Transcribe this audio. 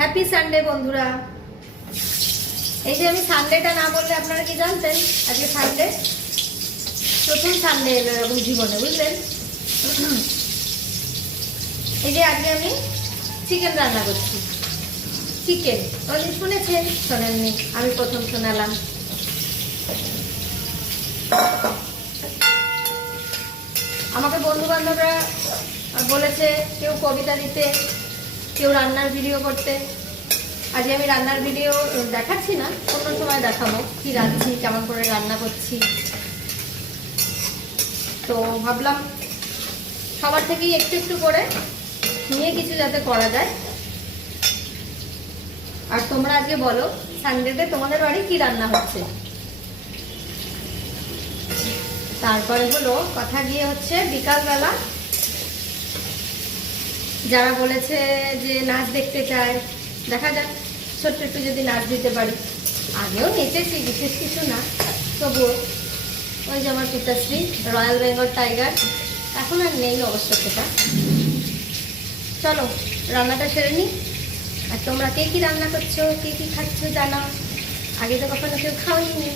Happy Sunday বন্ধুরা। এই যে আমি সানডেটা না বললে আপনারা কি জানতেন? আজকে সানডে, প্রথম সানডে এলো এরকম জীবনে, বুঝলেন? এই যে আজকে আমি চিকেন রান্না করছি। চিকেন ওই শুনেছেন, শোনেননি, আমি প্রথম শোনালাম। আমাকে বন্ধু বান্ধবরা বলেছে কেউ কবিতা দিতে, কেউ রান্নার ভিডিও করতে। আজকে আমি রান্নার ভিডিও দেখাচ্ছি না, অন্য সময় দেখাবো কি রাঁধছি, কেমন করে রান্না করছি। তো ভাবলাম সবার থেকেই একটু একটু করে নিয়ে কিছু যাতে করা যায়। আর তোমরা আজকে বলো সানডেতে তোমাদের বাড়ি কি রান্না হচ্ছে। তারপরে হলো কথা গিয়ে হচ্ছে বিকালবেলা যারা বলেছে যে নাচ দেখতে চায়, দেখা যাক ছোট্ট একটু যদি নাচ দিতে পারি। আগেও নেচেছি, বিশেষ কিছু না, তবুও ওই যে আমার পিতাশ্রী রয়্যাল বেঙ্গল টাইগার, এখন আর নেই অবশ্য সেটা। চলো রান্নাটা সেরে নিই। আর তোমরা কে কী রান্না করছো, কে কী খাচ্ছ জানা, আগে তো কখনো কেউ খাওয়াইনি।